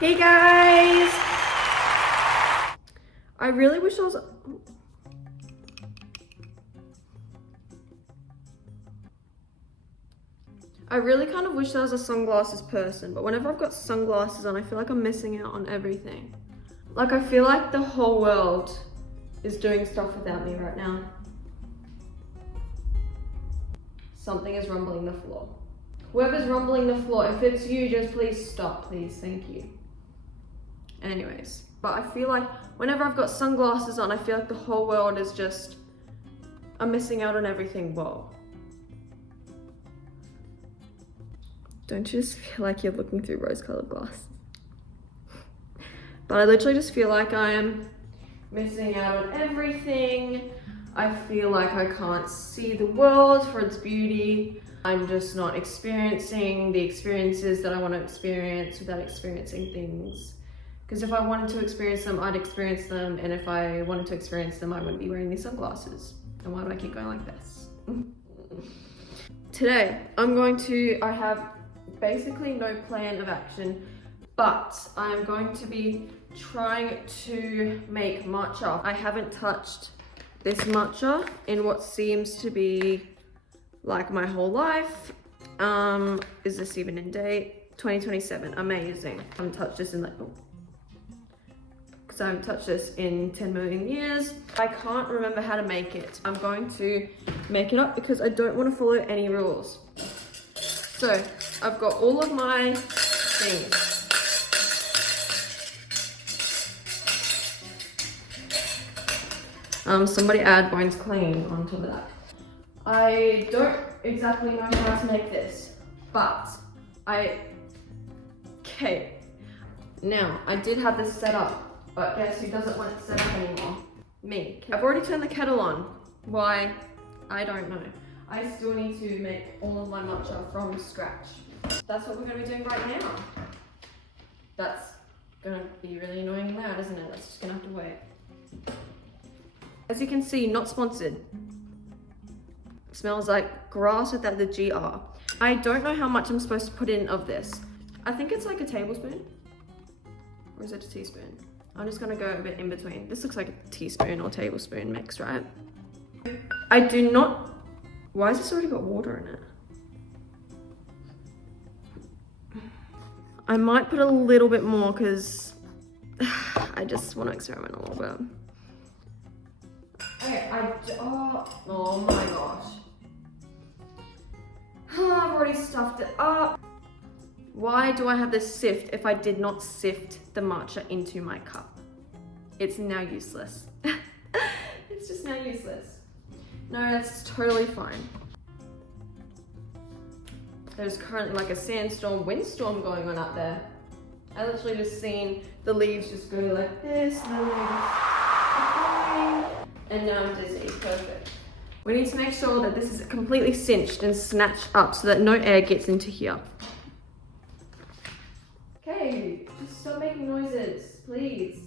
Hey guys! I really wish I was... I really kind of wish I was a sunglasses person, but whenever I've got sunglasses on, I feel like I'm missing out on everything. Like, I feel like the whole world is doing stuff without me right now. Something is rumbling the floor. Whoever's rumbling the floor, if it's you, just please stop, please, thank you. Anyways, but I feel like whenever I've got sunglasses on, I feel like the whole world is just, I'm missing out on everything. Whoa. Don't you just feel like you're looking through rose-colored glasses? But I literally just feel like I am missing out on everything. I feel like I can't see the world for its beauty. I'm just not experiencing the experiences that I want to experience without experiencing things. Because if I wanted to experience them, I'd experience them. And if I wanted to experience them, I wouldn't be wearing these sunglasses. And why do I keep going like this? Today, I have basically no plan of action, but I am going to be trying to make matcha. I haven't touched this matcha in what seems to be like my whole life. Is this even in date? 2027, amazing. I haven't touched this in like, because I haven't touched this in 10 million years. I can't remember how to make it. I'm going to make it up because I don't want to follow any rules. So I've got all of my things. Somebody add Bones Clean on top of that. I don't exactly know how to make this, but okay. Now, I did have this set up, but guess who doesn't want it set up anymore? Me. I've already turned the kettle on. Why? I don't know. I still need to make all of my matcha from scratch. That's what we're gonna be doing right now. That's gonna be really annoying and loud, isn't it? That's just gonna have to wait. As you can see, not sponsored. Smells like grass without the GR. I don't know how much I'm supposed to put in of this. I think it's like a tablespoon. Or is it a teaspoon? I'm just gonna go a bit in between. This looks like a teaspoon or tablespoon mix, right? I do not... Why has this already got water in it? I might put a little bit more because I just want to experiment a little bit. Okay, oh my gosh. I've already stuffed it up. Why do I have this sift if I did not sift the matcha into my cup? It's now useless. It's just now useless. No, that's totally fine. There's currently like a sandstorm, windstorm going on out there. I literally just seen the leaves just go like this, and the leaves are going, and now I'm dizzy. Perfect. We need to make sure that this is completely cinched and snatched up so that no air gets into here. Okay, just stop making noises, please.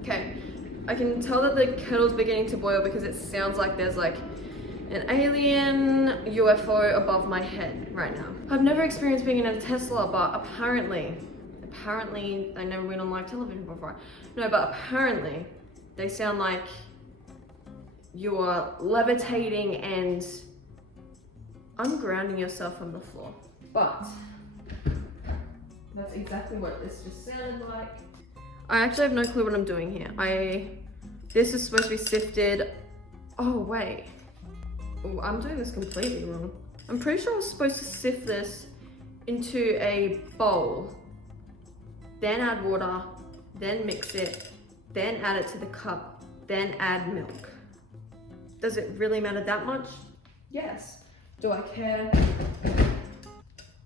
Okay, I can tell that the kettle's beginning to boil because it sounds like there's like an alien UFO above my head right now. I've never experienced being in a Tesla, but apparently, I've never been on live television before. No, but apparently they sound like you are levitating and ungrounding yourself from the floor. But that's exactly what this just sounded like. I actually have no clue what I'm doing here. This is supposed to be sifted. Oh, wait. Oh, I'm doing this completely wrong. I'm pretty sure I was supposed to sift this into a bowl, then add water, then mix it, then add it to the cup, then add milk. Does it really matter that much? Yes. Do I care?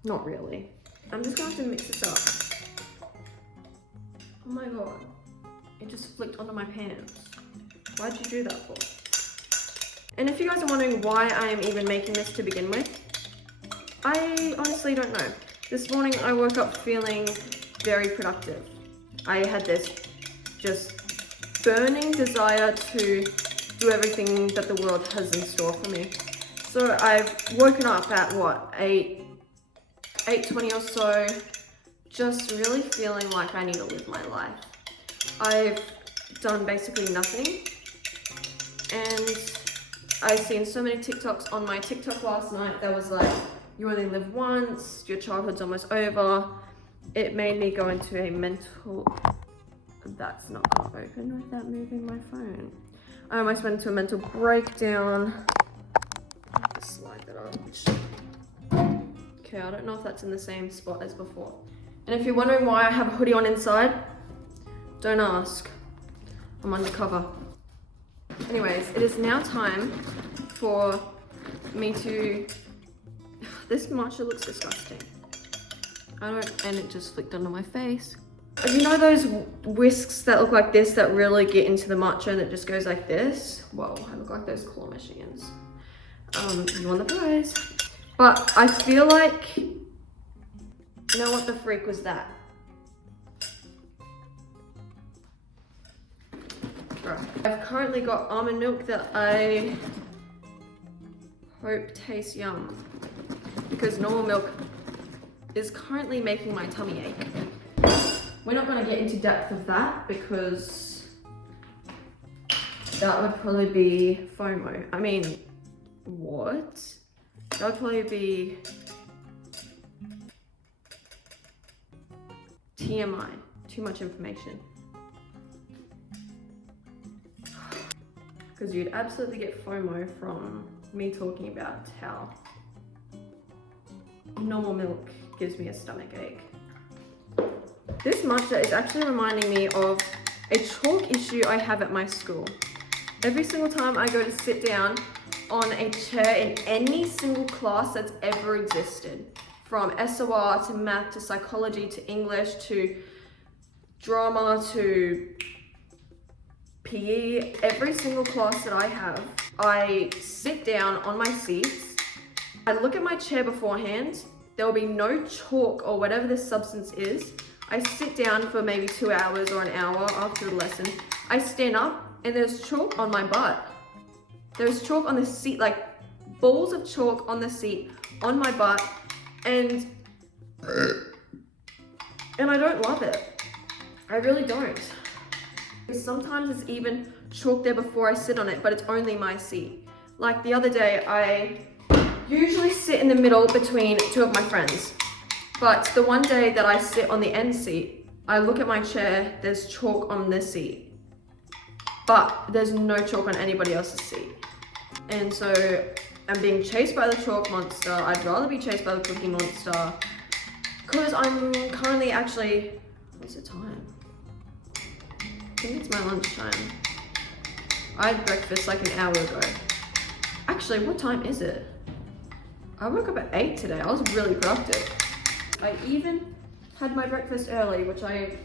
Not really. I'm just gonna have to mix this up. Oh my god. It just flicked onto my pants. Why'd you do that for? And if you guys are wondering why I am even making this to begin with, I honestly don't know. This morning I woke up feeling very productive. I had this just burning desire to do everything that the world has in store for me. So I've woken up at what, 8:20 or so, just really feeling like I need to live my life. I've done basically nothing, and I've seen so many TikToks on my TikTok last night that was like, you only live once, your childhood's almost over. It made me go into a mental, that's not gonna open without moving my phone. I almost went into a mental breakdown. I'll just slide that up. Okay, I don't know if that's in the same spot as before. And if you're wondering why I have a hoodie on inside, don't ask. I'm undercover. Anyways, it is now time for me to... This matcha looks disgusting. And it just flicked onto my face. You know those whisks that look like this that really get into the matcha and it just goes like this? Whoa, I look like those claw machines. You want the prize. But I feel like, you know what the freak was that? Right. I've currently got almond milk that I hope tastes yum, because normal milk is currently making my tummy ache. We're not going to get into depth of that because that would probably be FOMO. I mean, what? That would probably be TMI, too much information. Because you'd absolutely get FOMO from me talking about how normal milk gives me a stomach ache. This matcha is actually reminding me of a chalk issue I have at my school. Every single time I go to sit down on a chair in any single class that's ever existed, from SOR to math to psychology to English to drama to PE, every single class that I have, I sit down on my seats, I look at my chair beforehand, there will be no chalk or whatever this substance is. I sit down for maybe 2 hours or an hour after the lesson. I stand up and there's chalk on my butt. There's chalk on the seat, like balls of chalk on the seat, on my butt, and I don't love it. I really don't. Sometimes it's even chalk there before I sit on it, but it's only my seat. Like the other day, I usually sit in the middle between two of my friends. But the one day that I sit on the end seat, I look at my chair, there's chalk on this seat. But there's no chalk on anybody else's seat. And so I'm being chased by the chalk monster. I'd rather be chased by the cookie monster. Because I'm currently actually, what's the time? I think it's my lunchtime. I had breakfast like an hour ago. Actually, what time is it? I woke up at 8 today. I was really productive. I even had my breakfast early, which I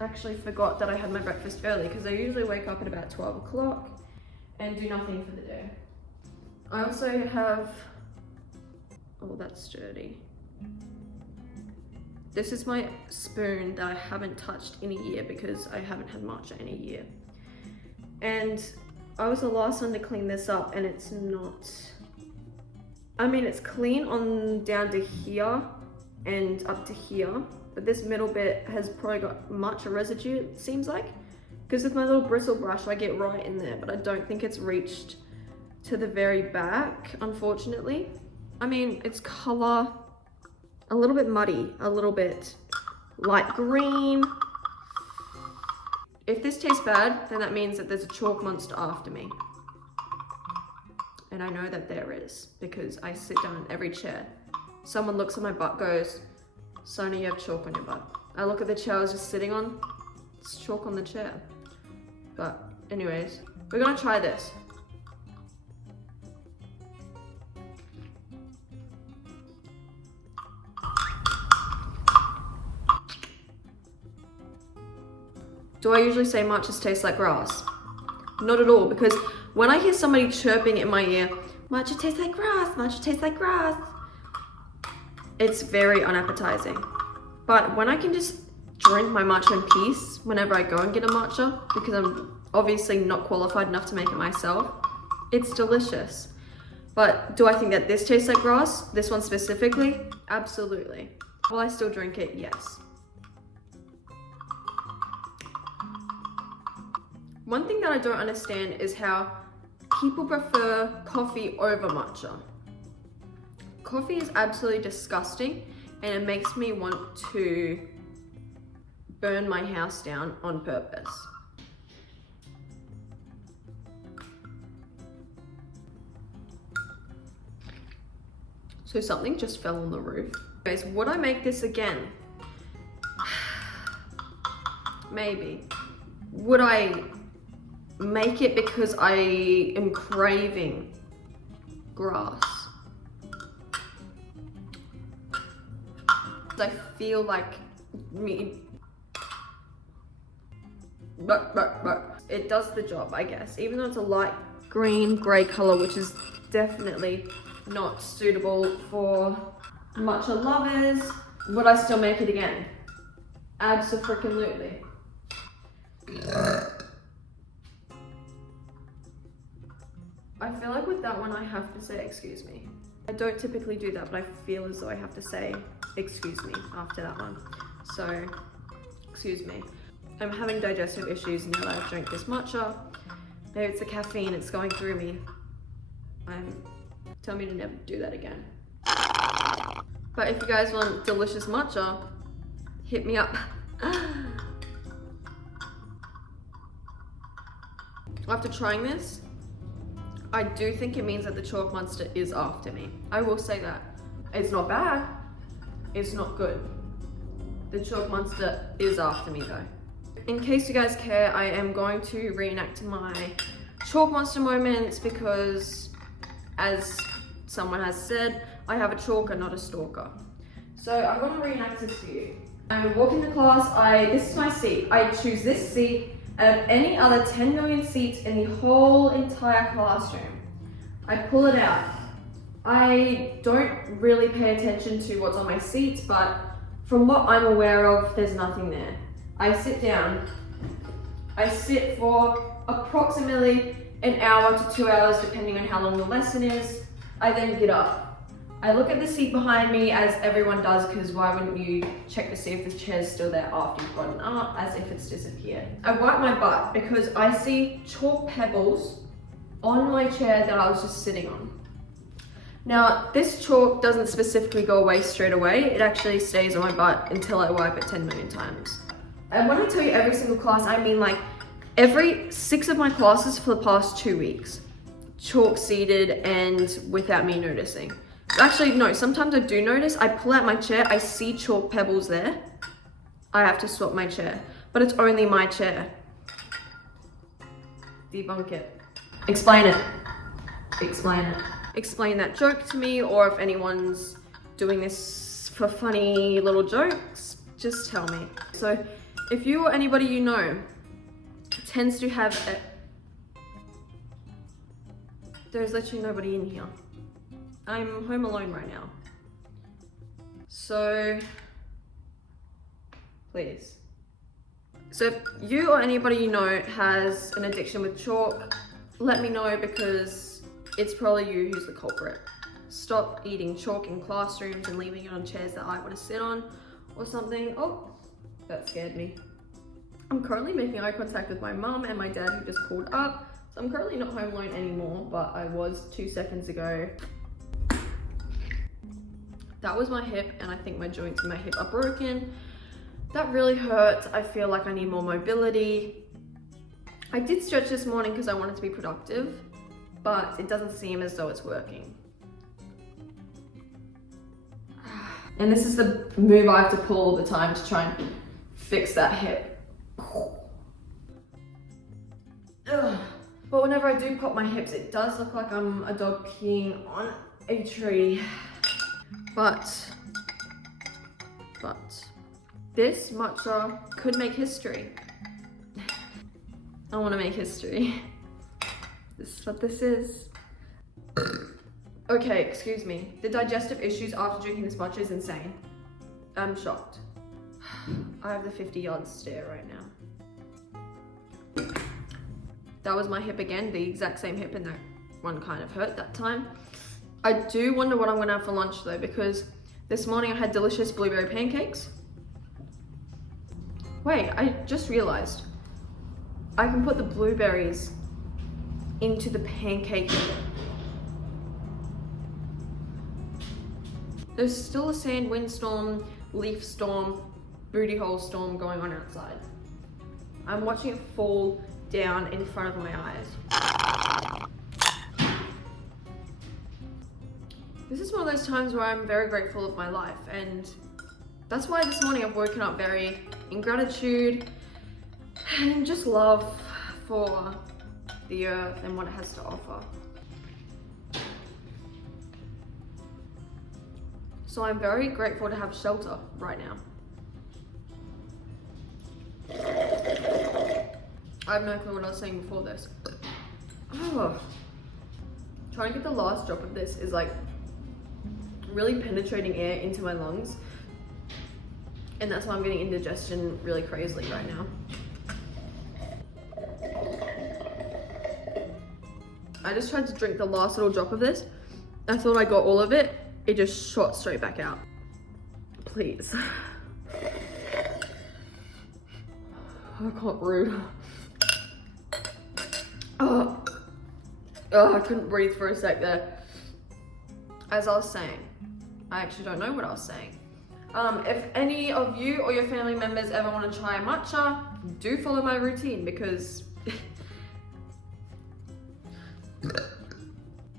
actually forgot that I had my breakfast early because I usually wake up at about 12 o'clock and do nothing for the day. I also have, oh, that's dirty. This is my spoon that I haven't touched in a year because I haven't had matcha in a year. And I was the last one to clean this up and it's not, I mean, it's clean on down to here and up to here, but this middle bit has probably got matcha residue, it seems like. Because with my little bristle brush, I get right in there, but I don't think it's reached to the very back, unfortunately. I mean, it's color, a little bit muddy, a little bit light green. If this tastes bad, then that means that there's a chalk monster after me. And I know that there is, because I sit down in every chair. Someone looks at my butt, goes, Sonia, you have chalk on your butt. I look at the chair I was just sitting on, it's chalk on the chair. But anyways, we're gonna try this. Do I usually say matchas taste like grass? Not at all, because when I hear somebody chirping in my ear, matcha tastes like grass, matcha tastes like grass, it's very unappetizing. But when I can just drink my matcha in peace whenever I go and get a matcha, because I'm obviously not qualified enough to make it myself, it's delicious. But do I think that this tastes like grass, this one specifically? Absolutely. Will I still drink it? Yes. One thing that I don't understand is how people prefer coffee over matcha. Coffee is absolutely disgusting, and it makes me want to burn my house down on purpose. So something just fell on the roof. Anyways, would I make this again? Maybe. Would I make it because I am craving grass? I feel like me. It does the job, I guess. Even though it's a light green, grey color, which is definitely not suitable for matcha lovers. Would I still make it again? Abso-freaking-lutely. I feel like with that one I have to say excuse me. I don't typically do that, but I feel as though I have to say excuse me after that one. So, excuse me. I'm having digestive issues now that I've drank this matcha. Maybe it's the caffeine, it's going through me. Tell me to never do that again. But if you guys want delicious matcha, hit me up. After trying this, I do think it means that the chalk monster is after me. I will say that. It's not bad. It's not good. The chalk monster is after me though. In case you guys care, I am going to reenact my chalk monster moments because, as someone has said, I have a chalker, not a stalker. So I'm going to reenact this for you. I walk into class, this is my seat. I choose this seat out of any other 10 million seats in the whole entire classroom. I pull it out. I don't really pay attention to what's on my seats, but from what I'm aware of, there's nothing there. I sit down. I sit for approximately an hour to 2 hours, depending on how long the lesson is. I then get up. I look at the seat behind me, as everyone does, because why wouldn't you check to see if the chair's still there after you've gotten up, as if it's disappeared. I wipe my butt because I see chalk pebbles on my chair that I was just sitting on. Now, this chalk doesn't specifically go away straight away. It actually stays on my butt until I wipe it 10 million times. And when I tell you every single class, I mean like every 6 of my classes for the past 2 weeks. Chalk seated and without me noticing. Actually, no, sometimes I do notice. I pull out my chair, I see chalk pebbles there. I have to swap my chair, but it's only my chair. Debunk it. Explain it. Explain it. Explain that joke to me, or if anyone's doing this for funny little jokes, just tell me. So if you or anybody you know tends to have there's literally nobody in here. I'm home alone right now. So, please. So if you or anybody you know has an addiction with chalk, let me know, because it's probably you who's the culprit. Stop eating chalk in classrooms and leaving it on chairs that I want to sit on or something. Oh, that scared me. I'm currently making eye contact with my mum and my dad, who just pulled up. So I'm currently not home alone anymore, but I was 2 seconds ago. That was my hip, and I think my joints in my hip are broken. That really hurts. I feel like I need more mobility. I did stretch this morning because I wanted to be productive, but it doesn't seem as though it's working. And this is the move I have to pull all the time to try and fix that hip. Ugh. But whenever I do pop my hips, it does look like I'm a dog peeing on a tree. But this matcha could make history. I want to make history. This is what this is. Okay, excuse me. The digestive issues after drinking this matcha is insane. I'm shocked. I have the 50-yard stare right now. That was my hip again, the exact same hip, and that one kind of hurt that time. I do wonder what I'm gonna have for lunch though, because this morning I had delicious blueberry pancakes. Wait, I just realized I can put the blueberries into the pancake. There's still a sand, windstorm, leaf storm, booty hole storm going on outside. I'm watching it fall down in front of my eyes. This is one of those times where I'm very grateful of my life, and that's why this morning I've woken up very in gratitude and just love for the earth and what it has to offer. So I'm very grateful to have shelter right now. I have no clue what I was saying before this. Oh. Trying to get the last drop of this is like really penetrating air into my lungs. And that's why I'm getting indigestion really crazily right now. I just tried to drink the last little drop of this. I thought I got all of it. It just shot straight back out. Please. I can't breathe. Oh, I couldn't breathe for a sec there. As I was saying, I actually don't know what I was saying. If any of you or your family members ever want to try matcha, do follow my routine because...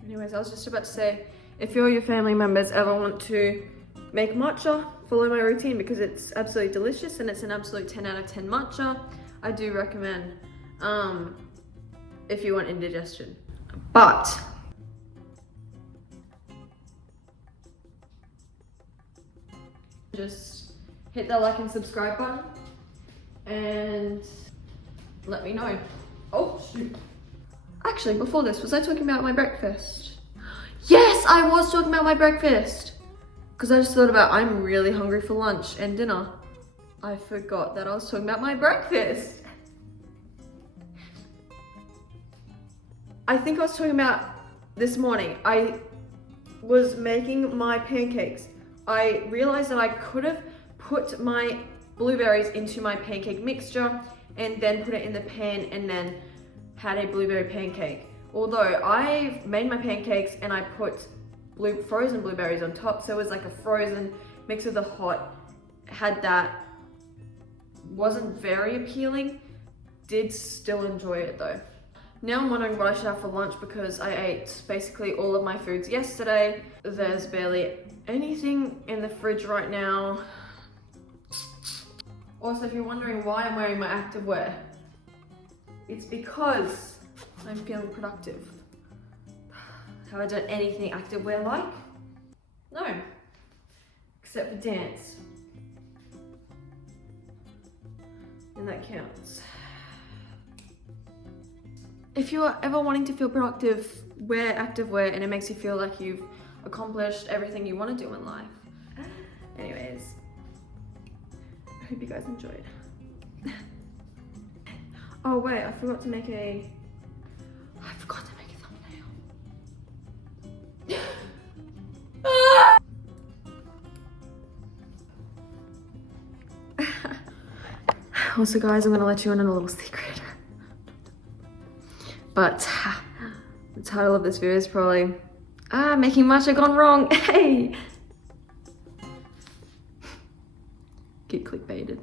Anyways, I was just about to say, if you or your family members ever want to make matcha, follow my routine because it's absolutely delicious and it's an absolute 10 out of 10 matcha. I do recommend if you want indigestion. But just hit that like and subscribe button and let me know. Oh shoot. Actually, before this, was I talking about my breakfast? Yes, I was talking about my breakfast. Because I just thought about I'm really hungry for lunch and dinner. I forgot that I was talking about my breakfast. I think I was talking about this morning. I was making my pancakes. I realized that I could have put my blueberries into my pancake mixture and then put it in the pan and then had a blueberry pancake. Although I made my pancakes and I put frozen blueberries on top, so it was like a frozen mixed with a hot. Had that, wasn't very appealing, did still enjoy it though. Now I'm wondering what I should have for lunch because I ate basically all of my foods yesterday. There's barely anything in the fridge right now. Also, if you're wondering why I'm wearing my activewear, it's because I'm feeling productive. Have I done anything activewear like? No, except for dance. And that counts. If you're ever wanting to feel productive, wear activewear and it makes you feel like you've accomplished everything you want to do in life. Anyways, I hope you guys enjoyed. Oh wait, I forgot to make a thumbnail. Also guys, I'm gonna let you in on a little secret. But the title of this video is probably, making matcha gone wrong, hey! Get clickbaited.